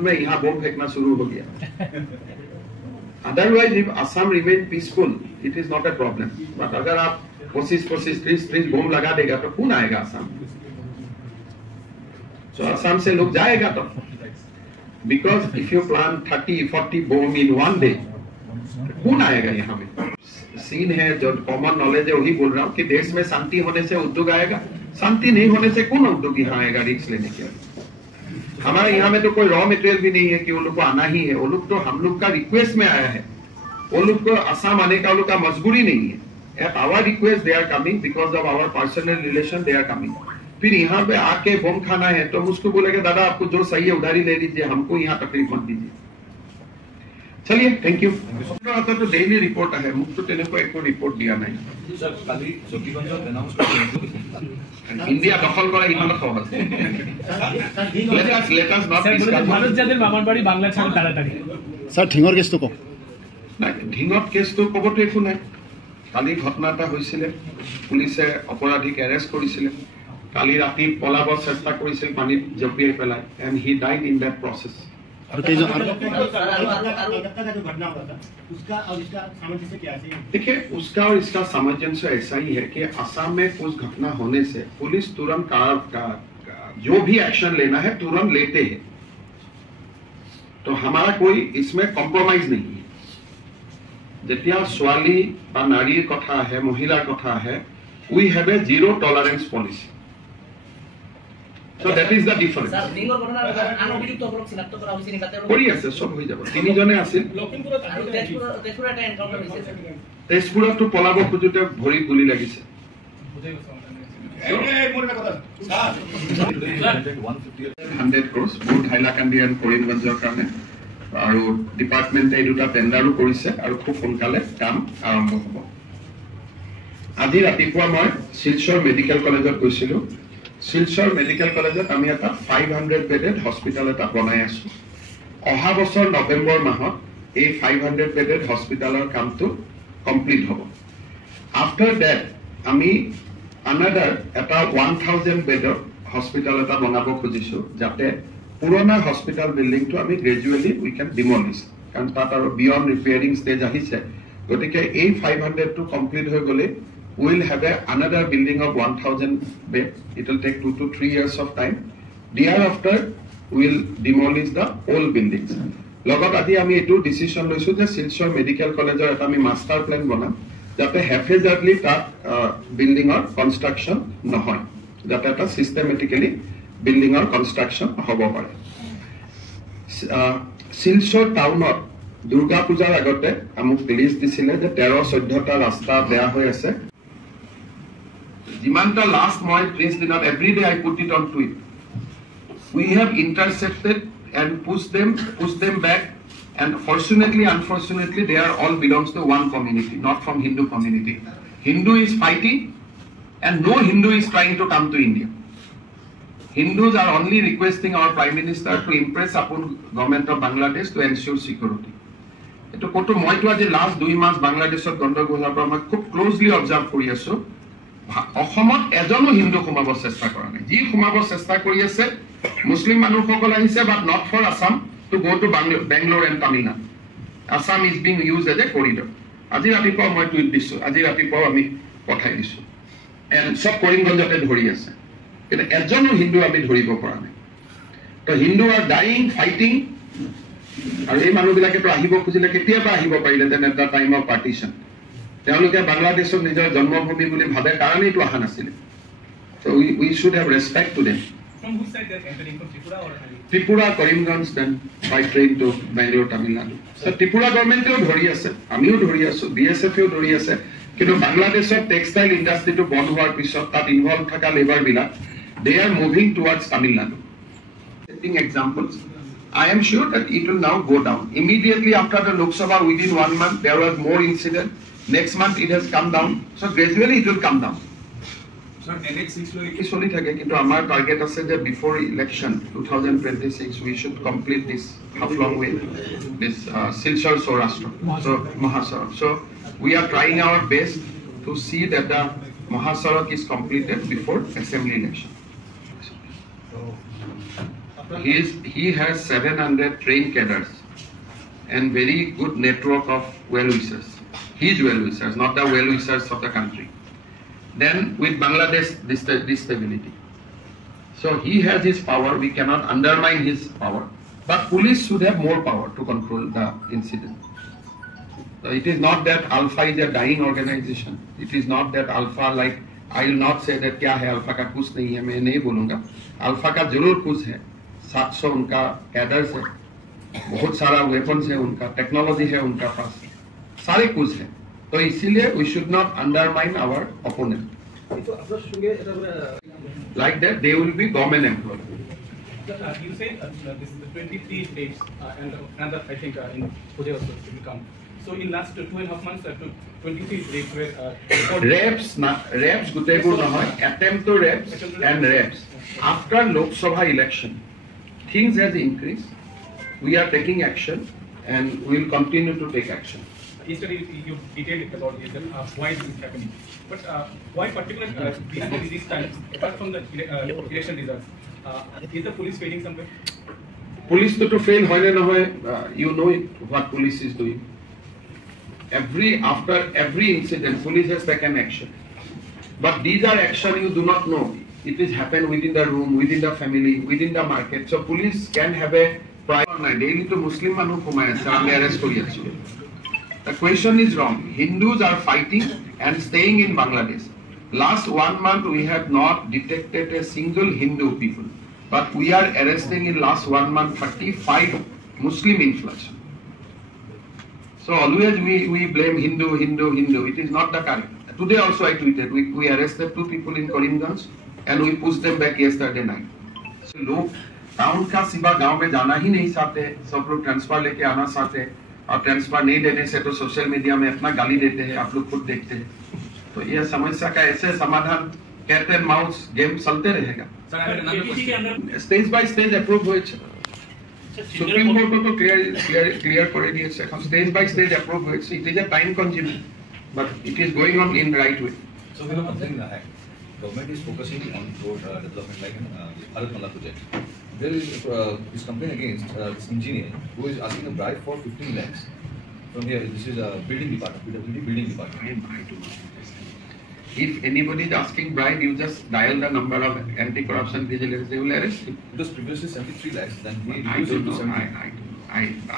में यहाँ बम फेंकना शुरू हो गया. Otherwise, if Assam remain peaceful, it is not a problem. But अगर आप 25-30 बम लगा देगा तो कौन आएगा असम? So असम से लोग जाएगा तो. Because if you plant 30-40 bomb in one day, कौन आएगा यहाँ में? सीन है जो कॉमन नॉलेज है वही बोल रहा हूँ कि देश में शांति होने से उद्योग आएगा. शांति नहीं होने से कौन उद्योग यहाँ आएगा रिस्क लेने के लिए? हमारे यहाँ में तो कोई रॉ मटेरियल भी नहीं है कि वो लोग को आना ही है. वो लोग तो हम लोग का रिक्वेस्ट में आया है. वो लोग को असम आने का वो लोग का मजबूरी नहीं है. At our request they are coming because of our personal relation they are coming. फिर यहाँ पे आके बम खाना है तो मुझको बोलेगा दादा आपको जो सही है उधारी ले लीजिए, हमको यहाँ तकलीफ मत दीजिए. चलिए थैंक यू. आता तो डेली रिपोर्ट है, मुझको तेने को एक रिपोर्ट दिया नहीं. इंडिया दखल करा इमान सहज. মানুষ যাদের মামার বাড়ি বাংলা ছাড়া তাড়াতাড়ি স্যার ঢিঙৰ কেছটো কওক. নাই ঢিঙত কেছটো ক'বতো একো নাই. কালি ঘটনা এটা হৈছিলে, পুলিচে অপৰাধীক এৰেষ্ট কৰিছিলে. কালি ৰাতি পলাব চেষ্টা কৰিছিল পানীত জপিয়াই পেলাই, and he died in that process. देखिए उसका और इसका सामंजस्य ऐसा ही है कि असम में कुछ घटना होने से पुलिस तुरंत जो भी एक्शन लेना है तुरंत लेते हैं. तो हमारा कोई इसमें कॉम्प्रोमाइज नहीं है. जेतिया स्वाली बा नारीर कथा है, महिलार कथा है, we have a zero tolerance policy. So that is the difference. Sir, Dingor ঘটনার আনঅভিযুক্ত অপরাধ চিনাক্ত করা হইছে নিকাতে করি আছে সব হই যাব. তিনি জনে আছিল লখিমপুৰত আৰু তেজপুৰত এটা এনকাউন্টাৰ হইছে. তেজপুৰত তো পলাব খুজুতে ভৰি গুলি লাগিছে. এই মোৰ কথা স্যাৰ 100 crores বহুত হাইলাকান্দিয়ান কৰিমগঞ্জৰ কাৰণে আৰু ডিপাৰ্টমেণ্টে এই দুটা টেন্ডাৰো কৰিছে আৰু খুব সোনকালে কাম আৰম্ভ হ'ব. আজি ৰাতিপুৱা মই শিলচৰ মেডিকেল কলেজত গৈছিলো. শিলচৰ মেডিকেল কলেজত আমি এটা 500 বেডেড হস্পিটেল এটা বনাই আছো. অহা বছৰ নৱেম্বৰ মাহত এই 500 বেডেড হস্পিটেলৰ কামটো কমপ্লিট হ'ব. আফটাৰ দ্যাট আমি আনাদাৰ এটা 1000 বেডৰ হস্পিটেল এটা বনাব খুজিছো, যাতে পুৰণা হস্পিটেল বিল্ডিংটো আমি গ্ৰেজুৱেলি উই কেন ডিমলিছ. কাৰণ তাত আৰু বিয়ণ্ড ৰিপেয়াৰিং ষ্টেজ আহিছে. গতিকে এই 500 টো কমপ্লিট হৈ গ'লে we will have another building of 1000 beds. It will take 2 to 3 years of time. Thereafter we will demolish the old buildings. Logot adi ami etu decision loisu je Silchar Medical College eta ami master plan banam jate haphazardly that building or construction nohoy, jate eta systematically building or construction hobo pare. Silchar town or Durga Pujar agote amuk list disile je 13-14 ta rasta beya hoy ase. Jimanta last moi trace dinner every day I put it on tweet. We have intercepted and pushed them back, and fortunately, unfortunately, they are all belongs to one community, not from Hindu community. Hindu is fighting, and no Hindu is trying to come to India. Hindus are only requesting our Prime Minister to impress upon government of Bangladesh to ensure security. Eto koto moi to aji last 2 months Bangladeshot gondogol par moi khub closely observe kori aso. অসমত এজনো হিন্দু সোমাব চেষ্টা কৰা নাই. যি সোমাব চেষ্টা কৰি আছে মুছলিম মানুহসকল আহিছে, but not for Assam to go to Bangalore and Tamil Nadu. Assam is being use as a corridor. আজি ৰাতিপুৱা মই টুইট দিছো, আজি ৰাতিপুৱা আমি পঠাই দিছো. এণ্ড চব কৰিমগঞ্জতে ধৰি আছে, কিন্তু এজনো হিন্দু আমি ধৰিব পৰা নাই. তো হিন্দু আৰ ডাইং ফাইটিং. আৰু এই মানুহবিলাকেতো আহিব খুজিলে কেতিয়াবা আহিব পাৰিলে then at the time of partition. তেওঁলোকে বাংলাদেশৰ নিজৰ জন্মভূমি বুলি ভাবে কাৰণেইটো অহা নাছিলে. So we should have respect to them. From which side they are entering, from Tripura or Tripura, Karimganj, then by train to Bangalore, Tamil Nadu. So Tripura government ও ধৰি আছে, আমিও ধৰি আছো, BSF ও ধৰি আছে, কিন্তু বাংলাদেশৰ টেক্সটাইল ইন্ডাষ্ট্ৰিটো বন্ধ হোৱাৰ পিছত তাত ইনভলভ থকা লেবাৰ বিলাক they are moving towards Tamil Nadu. Setting examples, I am sure that it will now go down. Immediately after the Lok Sabha, within 1 month, there was more incident. Next month it has come down. So gradually it will come down. Sir, NH6 lo কি চলি থাকে কিন্তু আমাৰ target আছে যে বিফোৰ election 2026 we should complete this half-long way, this Silchar Saurashtra, so Mahasarak. So we are trying our best to see that the Mahasarak is completed before assembly election. He has 700 trained cadres and very good network of well-wishers. His well-wishers, not the well-wishers of the country. Then with Bangladesh stability. So he has his power, we cannot undermine his power. But police should have more power to control the incident. So it is not that Alpha is a dying organization. It is not that Alpha, like, I will not say that क्या है Alpha का कुछ नहीं है, मैं नहीं बोलूँगा. Alpha का जरूर कुछ है. 700 उनका कैडर्स है, बहुत सारा वेपन्स है उनका, टेक्नोलॉजी है उनका पास, सारे कुछ है. तो इसीलिए we should not undermine our opponent. Like that, they will be government employees. You say this is the 23 days and another, I think, in Puja also will come. So in last 2.5 months, 23 days were Reps, Gutebur Nahoy, attempt to reps and reps. After Lok Sabha election, things has increased. We are taking action and we will continue to take action. Yesterday you detailed about this, why this is happening. But why particularly this time, apart from the election results, is the police failing somewhere? Police to fail hoy na hoy, you know what police is doing. After every incident, police has taken action. But these are action you do not know. It is happened within the room, within the family, within the market. So police can have a priority. Daily to Muslim manu kumai ase, ami arrest kori achu. The question is wrong. Hindus are fighting and staying in Bangladesh. Last 1 month we have not detected a single Hindu people, but we are arresting in last 1 month 35 Muslim influx. So always we blame Hindu. It is not the correct. Today also I tweeted, we arrested 2 people in Karimganj and we pushed them back yesterday night. So लोग town का सिवा गांव में जाना ही नहीं चाहते, सब लोग ट्रांसफर लेके आना चाहते हैं और ट्रांसफर नहीं देने से तो सोशल मीडिया में इतना गाली देते हैं, आप लोग खुद देखते हैं. तो यह समस्या का ऐसे समाधान कैट एंड माउस गेम चलते रहेगा. स्टेज बाय स्टेज अप्रूव হয়েছে. সুপ্রিম কোর্ট তো ক্লিয়ার করে দিয়েছে. এখন স্টেজ বাই স্টেজ অ্যাপ্রুভ হয়েছে. It is a time consuming, but it is going on in right way. So we know something government is focusing on road development like Bharat Mala project. There is this complaint against this engineer who is asking a bribe for 15 lakhs from here. This is a building department, PWD building department. I do not. If anybody is asking bribe, you just dial the number of anti-corruption vigilance. They will arrest him. It was previously 73 lakhs. Then he I reduced it don't to know. 70.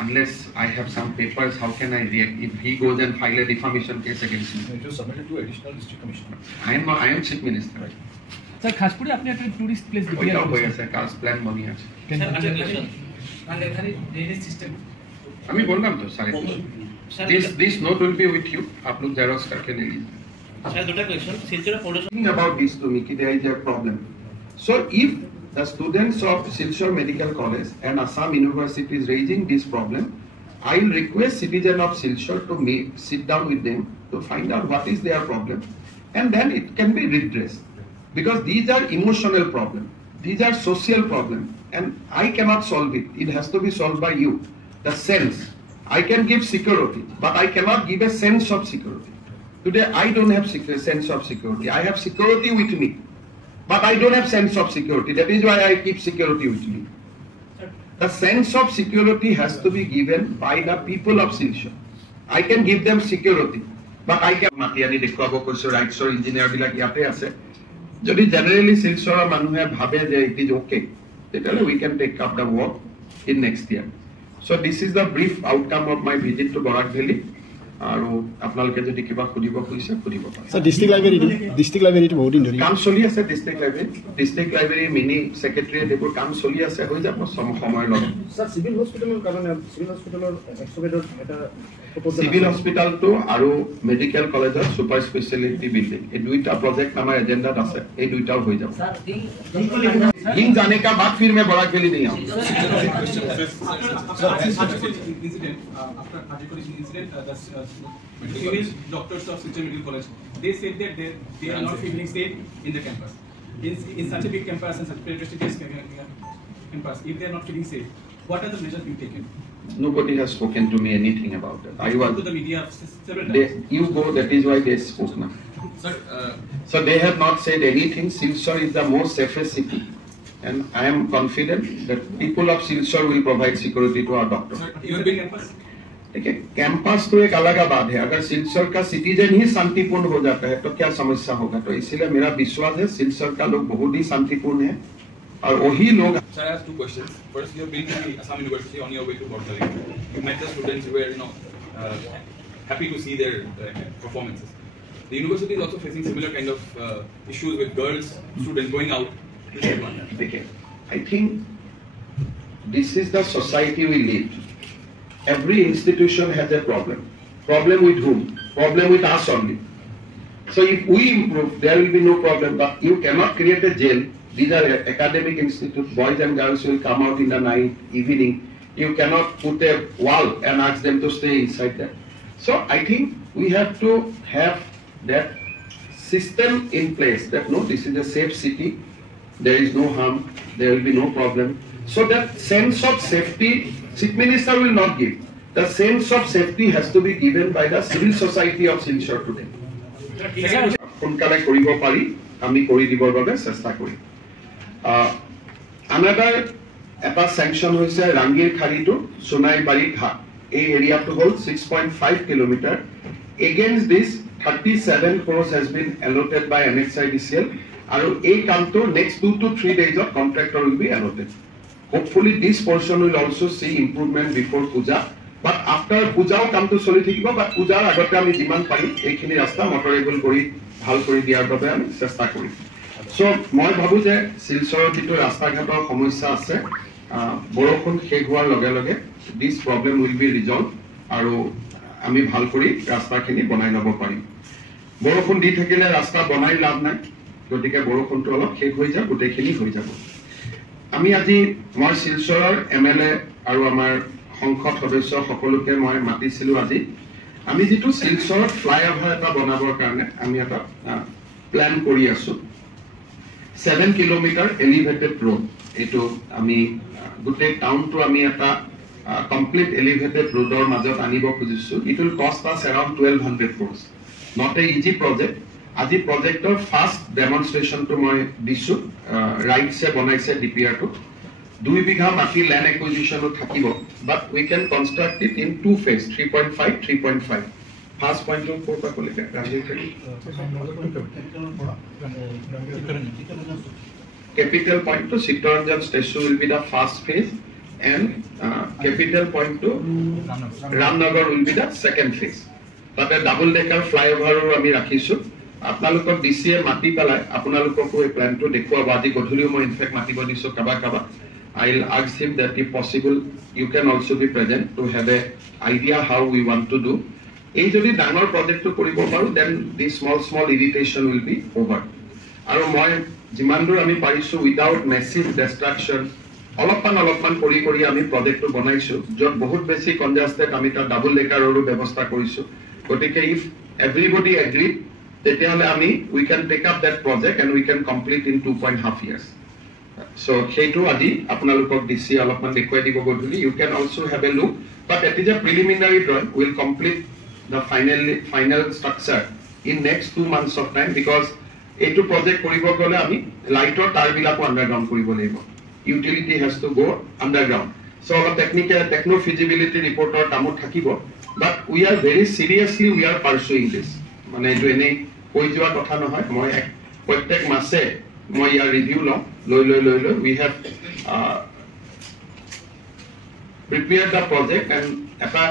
Unless I have some papers, how can I react? If he goes and file a defamation case against me, It was submitted to additional district commissioner. I am chief minister. Sir খাসপুরে আপনি একটা tourist place ওইটাও হয়ে আছে, কাজ plan বনি আছে. আমি বললাম তো সাড়ে this note will be with you. आप लोग xerox करके ले लीजिए. सर दूसरा question Silchar foundation Think about this to me, there is a problem. So if the students of Silchar Medical College and Assam University is raising this problem, I will request citizens of Silchar to sit down with them to find out what is their problem, and then it can be redressed. Because these are emotional problems, these are social problems, and I cannot solve it. It has to be solved by you. The sense, I can give security, but I cannot give a sense of security. Today I don't have sense of security. I have security with me, but I don't have sense of security. That is why I keep security with me. The sense of security has to be given by the people of Silchar. I can give them security, but I can Matiani দেখুৱাব কৈছো ৰাইটছৰ engineer বিলাক ইয়াতে আছে. যদি generally Silchaৰৰ মানুহে ভাবে যে it is okay, then we can take up the work in next year. So this is the brief outcome of my visit to Barak Valley. আৰু আপোনালোকে যদি কিবা খুলিব খুলিছে খুলিব পাৰে. স্যাৰ ডিস্ট্ৰিক্ট লাইব্ৰেৰীটো বহুত দিন ধৰি কাম চলি আছে. ডিস্ট্ৰিক্ট লাইব্ৰেৰী মিনি সেক্ৰেটাৰিয়েট এইবোৰ কাম চলি আছে, হৈ যাব সময়ৰ লগত. স্যাৰ সিভিল হস্পিটালৰ কাৰণে সিভিল হস্পিটালৰ 100 বেডৰ এটা সিভিল হস্পিটালটো আৰু মেডিকেল কলেজৰ সুপাৰ স্পেচিয়েলিটি বিল্ডিং, এই দুইটা প্ৰজেক্ট আমাৰ এজেণ্ডাত আছে. এই দুইটাও হৈ যাব. हिंग जाने का बाद फिर मैं बराक वैली नहीं आऊँ. After Hajipuri incident, the civil doctors of Silchar Medical College, they said that they are not feeling safe in the campus. In such a big campus and such a prestigious campus, if they are not feeling safe, what are the measures being taken? Nobody has spoken to me anything about it. I was to the media several times. you go. That is why they spoke now. Sir, So they have not said anything. Silchar is the most safest city, and I am confident that people of Silchar will provide security to our doctors. You are big campus. देखिए campus तो एक अलग बात है. अगर सिलचर का citizen ही शांतिपूर्ण हो जाता है तो क्या समस्या होगा. तो इसीलिए मेरा विश्वास है सिलचर का लोग बहुत ही शांतिपूर्ण है और वही लोग. Sir, I have two questions. First, you have been to Assam University on your way to Bortali. You met the students who were, happy to see their performances. The university is also facing similar kind of issues with girls, students going out. देखिए I think this is the society we live. Every institution has a problem. Problem with whom? Problem with us only. So if we improve, there will be no problem. But you cannot create a jail. These are academic institutes. Boys and girls will come out in the night, evening. You cannot put a wall and ask them to stay inside that. So I think we have to have that system in place that no, this is a safe city. There is no harm. There will be no problem. So that sense of safety, Chief Minister will not give. The sense of safety has to be given by the civil society of Silchar today. সোনকালে কৰিব পাৰি আমি কৰি দিবৰ বাবে চেষ্টা কৰিম. Another এটা sanction হৈছে ৰাংগীৰ খাড়ীটো সোনাইবাৰী ঘাট. এই এৰিয়াটো হ'ল 6.5 kilometre. Against this 37 crores has been allotted by NHIDCL আৰু এই কামটো next 2 to 3 days of contractor will be allotted. Hopefully this portion will also see improvement before Puja. But after Puja কামটো চলি থাকিব. But পূজাৰ আগতে আমি যিমান পাৰিম এইখিনি ৰাস্তা মটৰেবল কৰি ভাল কৰি দিয়াৰ বাবে আমি চেষ্টা কৰিম. So মই ভাবো যে শিলচৰৰ যিটো ৰাস্তা ঘাটৰ সমস্যা আছে বৰষুণ শেষ হোৱাৰ লগে লগে this problem will be resolved আৰু আমি ভাল কৰি ৰাস্তাখিনি বনাই ল'ব পাৰিম. বৰষুণ দি থাকিলে ৰাস্তা বনাই লাভ নাই. গতিকে বৰষুণটো অলপ শেষ হৈ যায় গোটেইখিনি হৈ যাব. আমি আজি মই শিলচৰৰ MLA আৰু আমাৰ সংসদ সদস্য সকলোকে মই মাতিছিলো. আজি আমি যেটো শিলচৰত ফ্লাইওভাৰ এটা বনাবৰ কাৰণে আমি এটা প্ল্যান কৰি আছো. 7 কিলোমিটাৰ এলিভেটেড ৰোড. এটো আমি গোটেই টাউনটো আমি এটা কমপ্লিট এলিভেটেড ৰোডৰ মাজত আনিব খুজিছো. ইট উইল কষ্ট us around 1200 crores. Not a easy project. আজি প্ৰজেক্টৰ ফাৰ্স্ট ডেমনস্ট্ৰেচনটো মই দিছো. ৰাইটছে বনাইছে DPR টো. 2 বিঘা মাটি ল্যান্ড একুইজিশনও থাকিব. But we can construct it in 2 phase 3.5 3.5. First point of কোটা কলিকে capital point to Sitaranjan station will be the first phase and capital point to Ramnagar will be the second phase. But a double decker flyover আমি ৰাখিছো. আপোনালোকক DCA মাটি পেলাই আপোনালোককো এই প্ল্যানটো দেখুৱাব. আজি গধূলিও মই ইনফেক্ট মাতিব দিছো Kaaba I'll ask him that if possible you can also be present to have a idea how we want to do. এই যদি ডাঙৰ প্ৰজেক্টটো কৰিব পাৰো then this small irritation will be over. আৰু মই যিমান দূৰ আমি পাৰিছো without massive destruction অলপমান কৰি আমি প্ৰজেক্টটো বনাইছো. যত বহুত বেছি কনজাস্টেড আমি তা ডাবল ডেকাৰৰো ব্যৱস্থা কৰিছো. গতিকে if everybody agree তেতিয়াহলে আমি we can take up that project and we can complete in 2.5 years. So সেইটো আজি আপোনালোকক DC অলপমান দেখুৱাই দিব গধূলি. You can also have a look, but it is a preliminary drawing. We'll complete the final structure in next 2 months of time because এইটো project কৰিব গলে আমি লাইটৰ তাৰবিলাকো আন্ডাৰগ্ৰাউণ্ড কৰিব লাগিব. Utility has to go underground. So our techno feasibility reporter কামত থাকিব. But we are very seriously we are pursuing this. মানে এইটো এনে কৈ যোৱা কথা নহয়. মই প্ৰত্যেক মাসে মই ইয়াৰ ৰিভিউ লওঁ লৈ we have prepared the project and এটা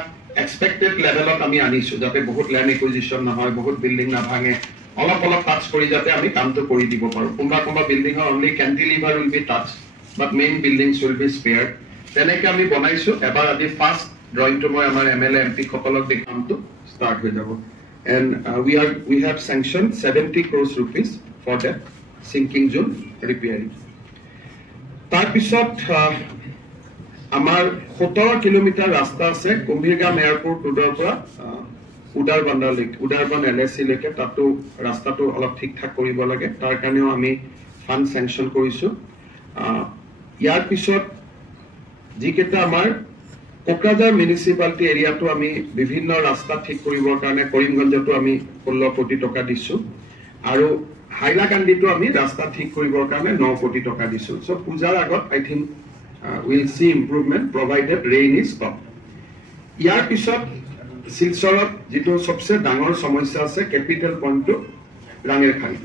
expected level of আমি আনিছো যাতে বহুত ল্যান্ড একুইজিশন নহয় বহুত বিল্ডিং না ভাঙে অলপ টাচ কৰি যাতে আমি কামটো কৰি দিব পাৰো. কোনবা building only cantilever will be touched but main buildings will be spared. তেনেকৈ আমি বনাইছো. এবাৰ আজি ফাৰ্স্ট ড্ৰয়িংটো মই আমাৰ MLA MP সকলক দেখামটো স্টার্ট হৈ যাব. And we have sanctioned 70 crores rupees for that sinking zone repairing. ইয়াৰ পিছত আমাৰ 17 কিলোমিটাৰ ৰাস্তা আছে কুম্ভীৰগাম এয়াৰপোৰ্ট ৰোডৰ পৰা উদাৰবন LSC লৈকে তাতো ৰাস্তাটো অলপ ঠিকঠাক কৰিব লাগে তাৰ কাৰণেও আমি ফাণ্ড চেংচন কৰিছো ইয়াৰ পিছত যিকেইটা আমাৰ কোকৰাঝাৰ মিউনিচিপালিটি এৰিয়াটো আমি বিভিন্ন ৰাস্তা ঠিক কৰিবৰ কাৰণে কৰিমগঞ্জতো আমি 16 কোটি টকা দিছো আৰু হাইলাকান্দিটো আমি ৰাস্তা ঠিক কৰিবৰ কাৰণে 9 কোটি টকা দিছো সো পূজাৰ আগত I think we'll see improvement provided rain is stopped. ইয়াৰ পিছত শিলচৰত যেটো সবচে ডাঙৰ সমস্যা আছে ক্যাপিটাল পইণ্টটো ৰাঙেৰখাৰী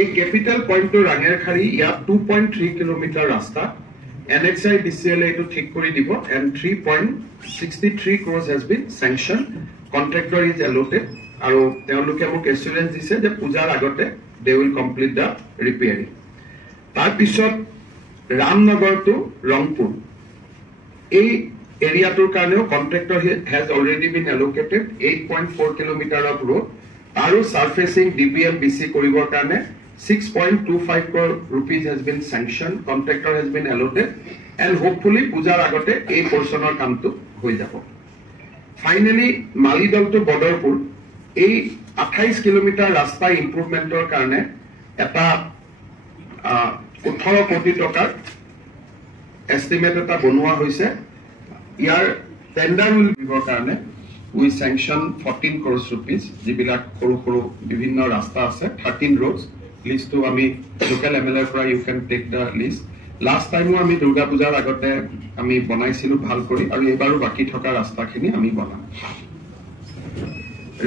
এই ক্যাপিটাল পইণ্টটো ৰাঙেৰখাৰী ইয়া 2.3 কিলোমিটাৰ ৰাস্তা NHI DCL এটো ঠিক কৰি দিব and 3.63 crores has been sanctioned contractor is allotted আৰু তেওঁলোকে মোক এসুৰেন্স দিছে যে পূজাৰ আগতে they will complete the repairing তাৰ পিছত Ramnagar to Rangpur. A area to Kano contractor has already been allocated 8.4 kilometer of road. Aru surfacing DPM BC corridor Kane 6.25 crore rupees has been sanctioned. Contractor has been allotted, and hopefully Pujar Agote a portion or come to Huijapo. Finally, Malidal to Bodarpur, a 28 kilometer rasta improvement or Kane eta 18 কোটি টকাৰ estimate এটা বনোৱা হৈছে ইয়াৰ tender will বিবৰ কাৰণে উই sanction 14 crores rupees যিবিলাক সৰু বিভিন্ন ৰাস্তা আছে 13 roads লিষ্টটো আমি লোকাল এমএলএ পৰা you can take the list last টাইমও আমি দুৰ্গা পূজাৰ আগতে আমি বনাইছিলো ভাল কৰি আৰু এবাৰো বাকি থকা ৰাস্তাখিনি আমি বনাম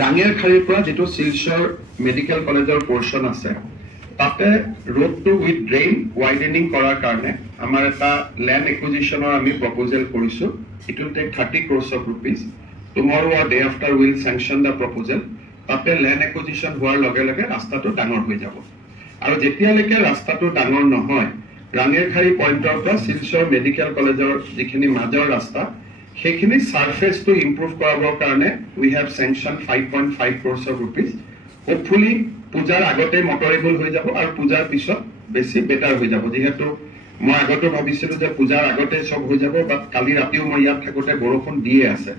ৰাঙেৰখাৰীৰ পৰা যেটো শিলচৰ মেডিকেল কলেজৰ পোৰশন আছে তাতে road to with drain widening কৰাৰ কাৰণে আমাৰ এটা land acquisition আমি proposal কৰিছো it will take 30 crores of rupees tomorrow or day after will sanction the proposal তাতে land acquisition হোৱাৰ লগে লগে ৰাস্তাটো ডাঙৰ হৈ যাব আৰু যেতিয়ালৈকে ৰাস্তাটো ডাঙৰ নহয় ৰাঙেৰখাৰী পইণ্টৰ পৰা শিলচৰ মেডিকেল কলেজৰ যিখিনি মাজৰ ৰাস্তা সেইখিনি সাৰফেস টু ইমপ্ৰুভ কৰাবৰ কাৰণে we have sanctioned 5.5 crores of rupees hopefully পূজাৰ আগতে মটৰেবল হৈ যাব আৰু পূজাৰ পিছত বেছি বেটাৰ হৈ যাব যেহেতু মই আগতে ভাবিছিলো যে পূজাৰ আগতে সব হৈ যাব বাট কালি ৰাতিও মই ইয়াত থাকোতে বৰষুণ দিয়ে আছে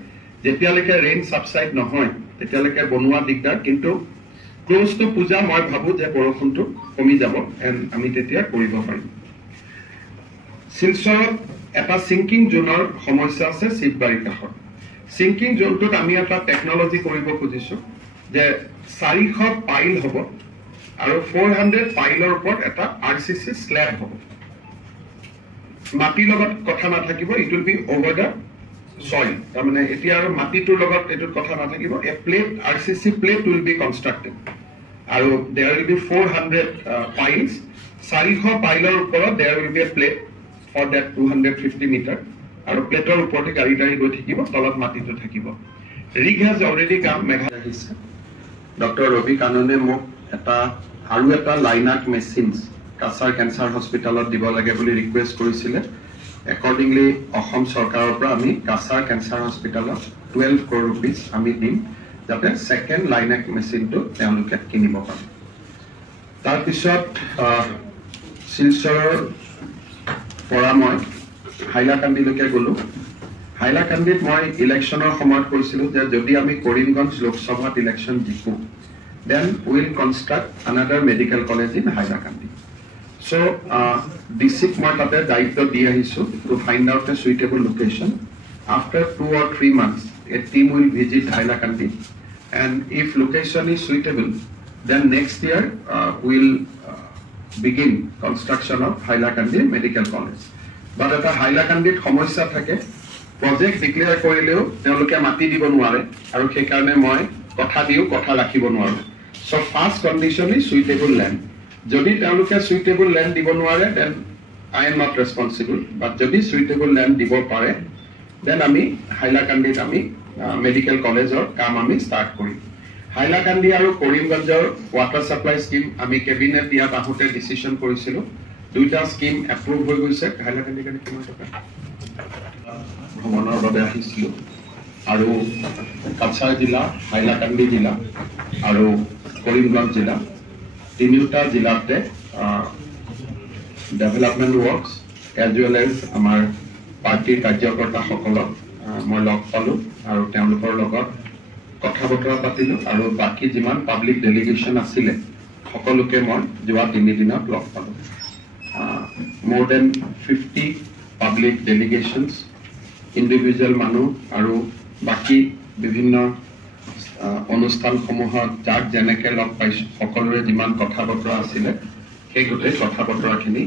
যেতিয়ালৈকে ৰেইন সাবসাইড নহয় তেতিয়ালৈকে বনোৱা দিগদাৰ কিন্তু ক্লোজ টু পূজা মই ভাবো যে বৰষুণটো কমি যাব এণ্ড আমি তেতিয়া কৰিব পাৰিম শিলচৰত এটা সিঙ্কিং জোনৰ সমস্যা আছে শিৱবাৰী কাষত সিঙ্কিং জোনটোত আমি এটা টেকনলজি কৰিব খুজিছো যে 400 পাইল হ'ব আৰু 400 পাইলৰ ওপৰত এটা RCC স্ল্যাব হ'ব মাটিৰ লগত কথা নাথাকিব it will be over the soil তাৰমানে এতিয়া আৰু মাটিটোৰ লগত এটো কথা নাথাকিব a plate RCC plate will be constructed আৰু দেয়াৰ উইল বি 400 পাইলছ 400 পাইলৰ ওপৰত there will be a plate for that 250 metre আৰু প্লেটৰ ওপৰতে গাড়ী গৈ থাকিব তলত মাটিটো থাকিব rig has already come Meghalaya Dr. Ravi Kanone মোক এটা আৰু এটা লাইনাক মেচিনস কাছাৰ ক্যান্সাৰ হস্পিটালত দিব লাগে বুলি ৰিকুৱেষ্ট কৰিছিলে একৰ্ডিংলি অসম চৰকাৰৰ পৰা আমি কাছাৰ ক্যান্সাৰ হস্পিটালত 12 crore rupees আমি দিম যাতে সেকেন্ড লাইনাক মেচিনটো তেওঁলোকে কিনিব পাৰে তাৰ পিছত শিলচৰৰ পৰা মই হাইলাকান্দিলৈকে গলো হাইলাকান্দিত মই ইলেকশনৰ সময়ত কৈছিলো যে যদি আমি কৰিমগঞ্জ লোকসভাত election Ziko then we will construct another medical college in Hailakandi so DC মই তাতে দায়িত্ব দি আহিছো to find out a suitable location after 2 or 3 months a team will visit Hailakandi and if location is suitable then next year we'll begin construction of Hailakandi medical college but at Hailakandit সমস্যা থাকে project declare কৰিলেও তেওঁলোকে মাটি দিব নোৱাৰে আৰু সেই কাৰণে মই কথা দিও কথা ৰাখিব নোৱাৰো so first condition is suitable land যদি তেওঁলোকে suitable land দিব নোৱাৰে then I am not responsible but যদি suitable land দিব পাৰে then আমি হাইলাকান্দিত আমি মেডিকেল কলেজৰ কাম আমি স্টাৰ্ট কৰিম হাইলাকান্দি আৰু কৰিমগঞ্জৰ ওয়াটাৰ সাপ্লাই স্কিম আমি কেবিনেট ইয়াত আহোতে ডিসিশন কৰিছিলো দুইটা স্কিম এপ্ৰুভ হৈ গৈছে হাইলাকান্দি কাৰণে কিমান টকা ভ্ৰমণৰ বাবে আহিছিল আৰু কাছাৰ জিলা হাইলাকান্দি জিলা আৰু কৰিমগঞ্জ জিলা তিনিটা জিলাতে ডেভেলপমেন্ট ওয়াৰ্কস এজ ৱেল এজ আমাৰ পাৰ্টিৰ কাৰ্যকৰ্তাসকলক মই লগ পালোঁ আৰু তেওঁলোকৰ লগত কথা বতৰা পাতিলোঁ আৰু বাকী যিমান পাব্লিক ডেলিগেশ্যন আছিলে সকলোকে মই যোৱা 3 দিনত লগ পালোঁ। more than 50 public delegations, individual মানুহ আৰু বাকি বিভিন্ন অনুষ্ঠানসমূহত যাক যেনেকৈ লগ পাইছোঁ সকলোৰে যিমান কথা বতৰা আছিলে সেই গোটেই কথা বতৰাখিনি